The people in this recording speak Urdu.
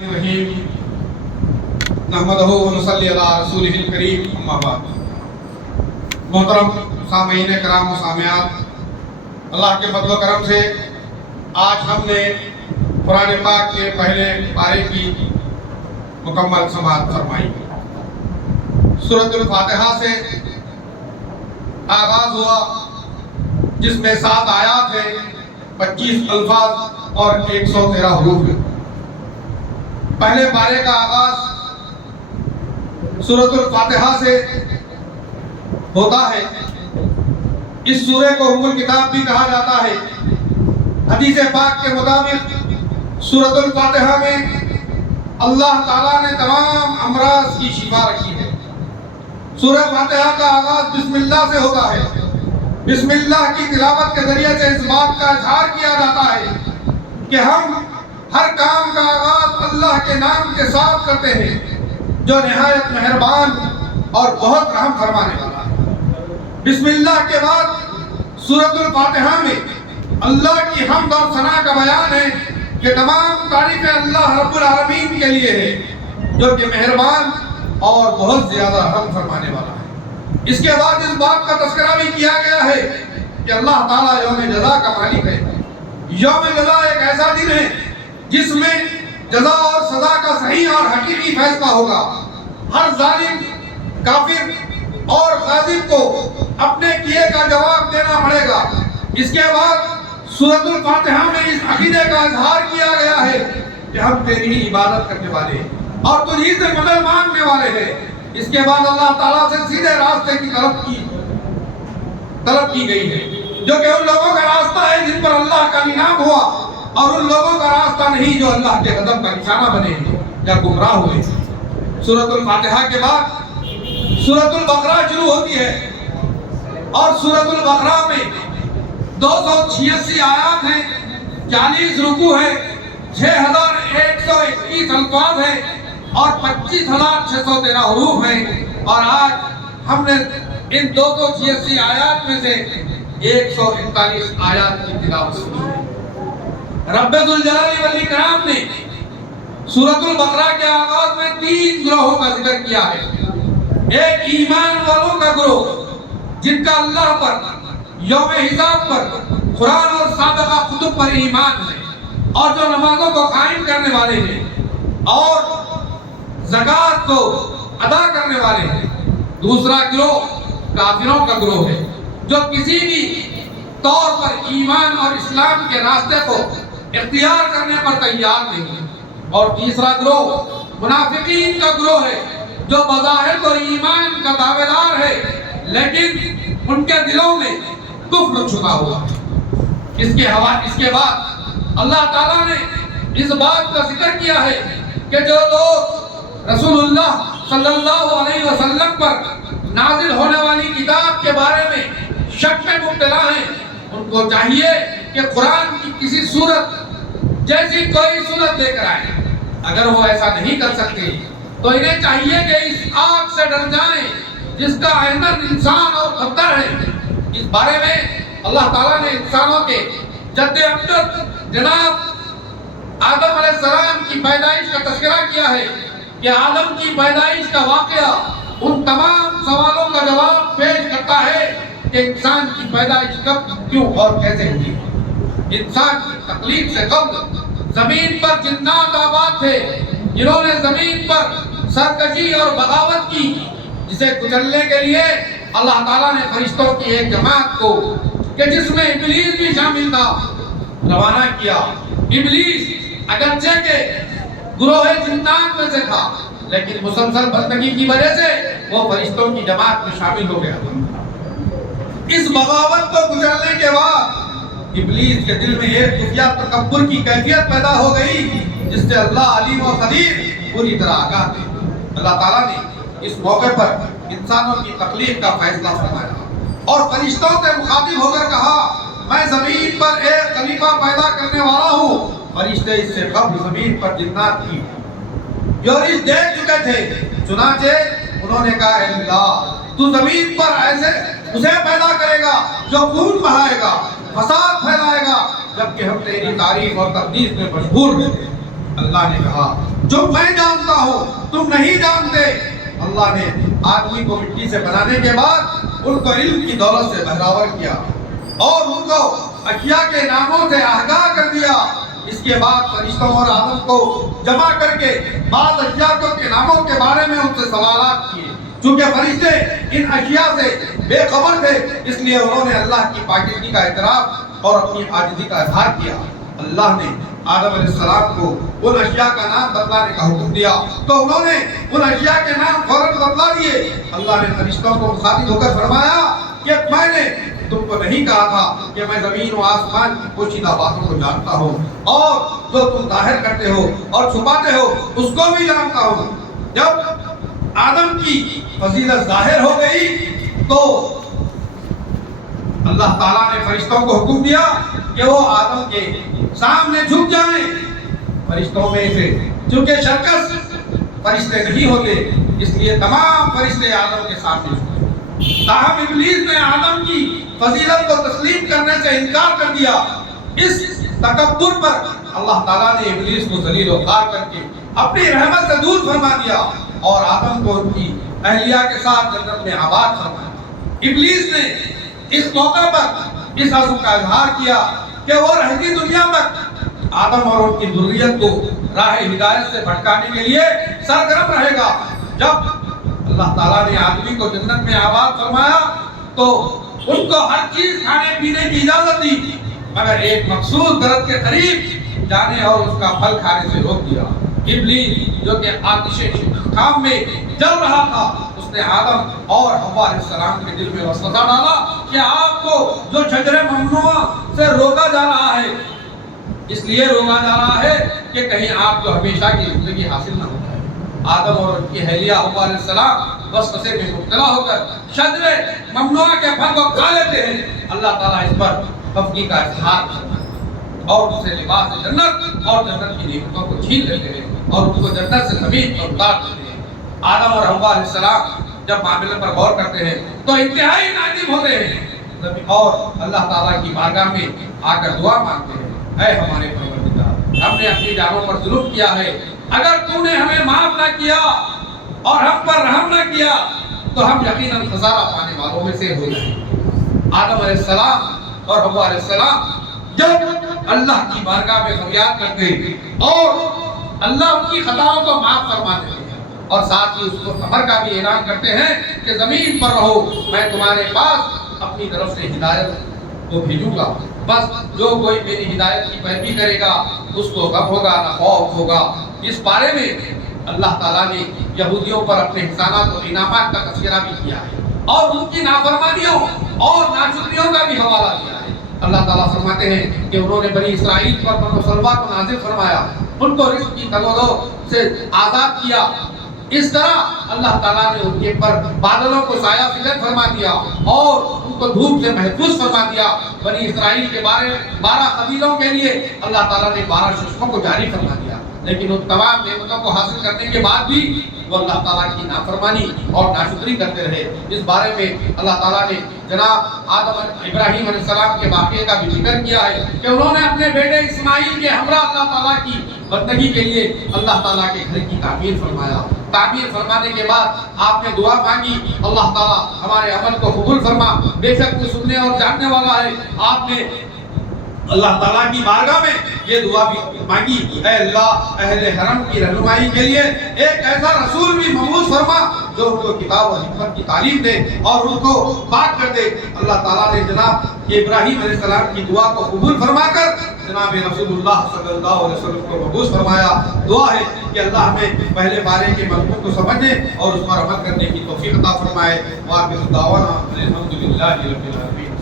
الرحیم نحمدہ و نصلی علی رسولہ الکریم اما بعد۔ محترم سامعین کرام و سامعات، اللہ کے فضل و کرم سے آج ہم نے قرآن پاک کے پہلے پارے کی مکمل سماعت فرمائی۔ سورۃ الفاتحہ سے آغاز ہوا، جس میں 7 آیات ہیں، 25 الفاظ اور 113 حروف ہیں۔ پہلے پارے کا آغاز سورۃ الفاتحہ سے ہوتا ہے۔ اس سورہ کو ام الکتاب بھی کہا جاتا ہے۔ حدیث پاک کے مطابق سورۃ الفاتحہ میں اللہ تعالیٰ نے تمام امراض کی شفا رکھی ہے۔ سورہ فاتحہ کا آغاز بسم اللہ سے ہوتا ہے۔ بسم اللہ کی تلاوت کے ذریعے سے اس بات کا اظہار کیا جاتا ہے کہ ہم ہر کام کا آغاز اللہ کے نام کے ساتھ کرتے ہیں، جو نہایت مہربان اور بہت رحم فرمانے والا ہے۔ بسم اللہ کے بعد سورۃ الفاتحہ میں اللہ کی حمد اور ثنا کا بیان ہے کہ تمام تعریفیں اللہ رب العالمین کے لیے ہے، جو کہ مہربان اور بہت زیادہ رحم فرمانے والا ہے۔ اس کے بعد اس بات کا تذکرہ بھی کیا گیا ہے کہ اللہ تعالیٰ یوم جزا کا مالک ہے۔ یوم جزا ایک ایسا دن ہے جس میں جزا اور سزا کا صحیح اور حقیقی فیصلہ ہوگا۔ ہر ظالم، کافر اور غاضب کو اپنے کیے کا جواب دینا پڑے گا۔ اس کے بعد سورۃ الفاتحہ میں اس عقیدے کا اظہار کیا گیا ہے کہ ہم تیری ہی عبادت کرنے والے ہیں اور تجھی سے مدد مانگنے والے ہیں۔ اس کے بعد اللہ تعالیٰ سے سیدھے راستے کی طلب کی گئی ہے، جو کہ ان لوگوں کا راستہ ہے جن پر اللہ کا انعام ہوا، اور ان لوگوں کا راستہ نہیں جو اللہ کے غضب کا نشانہ بنے یا گمراہ ہوئے۔ سورۃ الفاتحہ کے بعد سورۃ البقرہ شروع ہوتی ہے، اور سورۃ البقرہ میں 286 آیات ہیں، 40 رکوع ہیں، 6121 الفاظ ہیں اور 25613 حروف ہیں۔ اور آج ہم نے ان 286 آیات میں سے 141 آیات کی تلاوت سنی ہے۔ رب ذوالجلال والاکرام نے سورۃ البقرہ کے آغاز میں 3 گروہوں کا ذکر کیا ہے۔ ایک ایمان والوں کا گروہ، جن کا اللہ پر، یوم حساب پر، قرآن اور سابقہ کتب پر ایمان ہے، اور جو نمازوں کو قائم کرنے والے ہیں اور زکوٰۃ کو ادا کرنے والے ہیں۔ دوسرا گروہ کافروں کا گروہ ہے، جو کسی بھی طور پر ایمان اور اسلام کے راستے کو اختیار کرنے پر تیار نہیں ہے۔ اور تیسرا گروہ منافقین کا گروہ ہے، جو بظاہر تو ایمان کا دعوے دار ہے، لیکن ان کے دلوں میں کفر چھپا ہوا ہے۔ اس کے بعد اللہ تعالیٰ نے اس بات کا ذکر کیا ہے کہ جو لوگ رسول اللہ صلی اللہ علیہ وسلم پر نازل ہونے والی کتاب کے بارے میں شک میں مبتلا ہیں، ان کو چاہیے کہ قرآن کی کسی سورت جیسی کوئی سورت لے کر آئیں۔ اگر وہ ایسا نہیں کر سکتے تو انہیں چاہیے کہ اس آگ سے ڈر جائیں جس کا ایندھن انسان اور پتھر ہے۔ اس بارے میں اللہ تعالیٰ نے انسانوں کے جد امجد جناب آدم علیہ السلام کی پیدائش کا تذکرہ کیا ہے کہ آدم کی پیدائش کا واقعہ ان تمام سوالوں کا جواب پیش کرتا ہے کہ انسان کی پیدائش کب، کیوں اور کیسے ہوئی۔ انسان کی تخلیق سے قبل زمین پر جنات آباد تھے، جنہوں نے زمین پر سرکشی اور بغاوت کی، جسے کچلنے کے لیے اللہ تعالیٰ نے فرشتوں کی ایک جماعت کو، کہ جس میں ابلیس بھی شامل تھا، روانہ کیا۔ ابلیس اگرچہ کہ گروہ جنات میں سے تھا، لیکن مسلسل بندگی کی وجہ سے وہ فرشتوں کی جماعت میں شامل ہو گیا تھا۔ اس بغاوت کو کچلنے کے بعد ابلیس کے دل میں ایک خفیہ تکبر کی کیفیت پیدا ہو گئی، جس سے اللہ علیم و قدیر پوری طرح آگاہ تھے۔ اللہ تعالیٰ نے اس موقع پر انسانوں کی تخلیق کا فیصلہ فرمایا اور فرشتوں سے مخاطب ہو کر کہا، میں زمین پر ایک خلیفہ پیدا کرنے والا ہوں۔ فرشتے اس سے قبل زمین پر جنات کی یورش دیکھ چکے تھے، چنانچہ انہوں نے کہا، اے اللہ، تو زمین پر ایسے اسے پیدا کرے گا جو خون بہائے گا، فساد پھیلائے گا، جبکہ ہم تیری تعریف اور تقدیس میں مشغول ہیں۔ اللہ نے کہا، جو میں جانتا ہوں تم نہیں جانتے۔ اللہ نے آدمی کو مٹی سے بنانے کے بعد ان کو علم کی دولت سے بہراور کیا اور ان کو اشیاء کے ناموں سے آگاہ کر دیا۔ اس کے بعد فرشتوں اور آدم کو جمع کر کے بعض اشیاء کے ناموں کے بارے میں ان سے سوالات کیے۔ چونکہ فرشتے ان اشیاء سے بے خبر تھے، اس لیے انہوں نے اللہ کی پاکیزگی کا اعتراف اور اپنی عاجزی کا اظہار کیا۔ اللہ نے آدم علیہ السلام کو ان اشیاء کا نام بتلانے کا حکم دیا تو انہوں نے ان اشیاء کے نام فوراً بتلا دیے۔ اللہ نے فرشتوں کو مخاطب ہو کر فرمایا کہ میں نے تم کو نہیں کہا تھا کہ میں زمین و آسمان کی پوشیدہ باتوں کو جانتا ہوں اور جو تم ظاہر کرتے ہو اور چھپاتے ہو اس کو بھی جانتا ہوں۔ جب آدم کی فضیلت ظاہر ہو گئی تو اللہ تعالیٰ نے فرشتوں کو حکم دیا کہ وہ آدم کے سامنے جھک جائیں۔ فرشتوں میں سے چونکہ شرکس فرشتے نہیں ہوتے اس لیے تمام فرشتے آدم کے سامنے جھکے، تاہم ابلیس نے آدم کی فضیلت کو تسلیم کرنے سے انکار کر دیا۔ اس تکبر پر اللہ تعالیٰ نے ابلیس کو ذلیل و خوار کر کے اپنی رحمت سے دور فرما دیا اور آدم کو ان کی اہلیہ کے ساتھ جنت میں آباد فرمایا۔ ابلیس نے اس موقع پر اس عزم کا اظہار کیا کہ وہ رہتی دنیا تک آدم اور ان کی ذریت کو راہ ہدایت سے بھٹکانے کے لیے سرگرم رہے گا۔ جب اللہ تعالیٰ نے آدمی کو جنت میں آباد فرمایا تو ان کو ہر چیز کھانے پینے کی اجازت دی مگر ایک مخصوص درخت کے قریب جانے اور اس کا پھل کھانے سے روک دیا۔ ابلیس جو کہ آتش انتقام میں جل رہا تھا اس نے آدم اور حوا علیہ السلام کے دل میں وسوسہ ڈالا کہ آپ کو جو شجر ممنوع سے روکا جا رہا ہے اس لیے روکا جا رہا ہے کہ کہیں آپ کو ہمیشہ کی زندگی حاصل نہ ہو جائے۔ آدم اور ان کی اہلیہ حوا علیہ السلام وسوسے میں مبتلا ہو کر شجر ممنوع کے پھل کو کھا لیتے ہیں۔ اللہ تعالیٰ اس پر خفگی کا اظہار کرتا ہے اور اسے لباس جنت اور جنت کی نعمتوں کو چھین لیتے ہیں اور ان کو جنت سے زمین پر اتار دیتے ہیں۔ آدم اور حوا علیہ السلام جب معاملے پر غور کرتے ہیں تو انتہائی نادم ہوتے ہیں اور اللہ تعالیٰ کی بارگاہ میں آ کر دعا مانگتے ہیں، اے ہمارے پروردگار، ہم نے اپنی جانوں پر ظلم کیا ہے، اگر تو نے ہمیں معاف نہ کیا اور ہم پر رحم نہ کیا تو ہم یقیناً خسارہ پانے والوں میں سے ہو جائیں گے۔ آدم علیہ السلام اور حوا علیہ السلام جب اللہ کی بارگاہ میں فریاد کرتے اور اللہ ان کی خطاؤں کو معاف فرما دیتے ہیں اور ساتھ ہی اس کو امر کا بھی اعلان کرتے ہیں کہ زمین پر رہو، میں تمہارے پاس اپنی طرف سے ہدایت کو بھیجوں گا، بس جو کوئی میری ہدایت کی پیروی کرے گا اس کو غم ہوگا نہ خوف ہوگا۔ اس بارے میں اللہ تعالیٰ نے یہودیوں پر اپنے احسانات اور انعامات کا تذکرہ بھی کیا ہے اور ان کی نافرمانیوں اور ناشکریوں کا بھی حوالہ دیا ہے۔ اللہ تعالیٰ فرماتے ہیں کہ انہوں نے بنی اسرائیل پر من و سلوہ کو نازل فرمایا، ان کو رزق کی تنوع سے آزاد کیا۔ اس طرح اللہ تعالیٰ نے ان کے پر بادلوں کو سایہ فکر فرما دیا اور ان کو دھوپ سے محفوظ فرما دیا۔ بنی اسرائیل کے 12 قبیلوں کے لیے اللہ تعالیٰ نے 12 چشموں کو جاری فرما دیا، لیکن ان تمام نعمتوں کو حاصل کرنے کے بعد بھی وہ اللہ تعالیٰ کی نافرمانی اور ناشکری کرتے رہے۔ اس بارے میں اللہ تعالیٰ نے جناب ابراہیم علیہ السلام کے واقعے کا بھی ذکر کیا ہے کہ انہوں نے اپنے بیٹے اسماعیل کے ہمراہ اللہ تعالیٰ کی بندگی کے لیے اللہ تعالیٰ کے گھر کی تعمیر فرمایا۔ تعمیر فرمانے کے بعد آپ نے دعا مانگی، اللہ تعالیٰ ہمارے عمل کو قبول فرما، بے شک وہ سننے اور جاننے والا ہے۔ آپ نے اللہ تعالیٰ کی بارگاہ میں یہ دعا بھی مانگی، اے اللہ اہل حرم کی رہنمائی کے لیے ایک ایسا رسول بھی مبعوث فرما جو ان کو کتاب و حکمت کی تعلیم دے اور ان کو پاک کر دے۔ اللہ تعالیٰ نے جناب ابراہیم علیہ السلام کی دعا کو قبول فرما کر جناب رسول اللہ صلی اللہ علیہ وسلم کو مبعوث فرمایا۔ دعا ہے کہ اللہ ہمیں پہلے بارے کے مضمون کو سمجھنے اور اس پر عمل کرنے کی توفیق عطا فرمائے۔ وآخر دعوانا الحمد للہ رب العالمین۔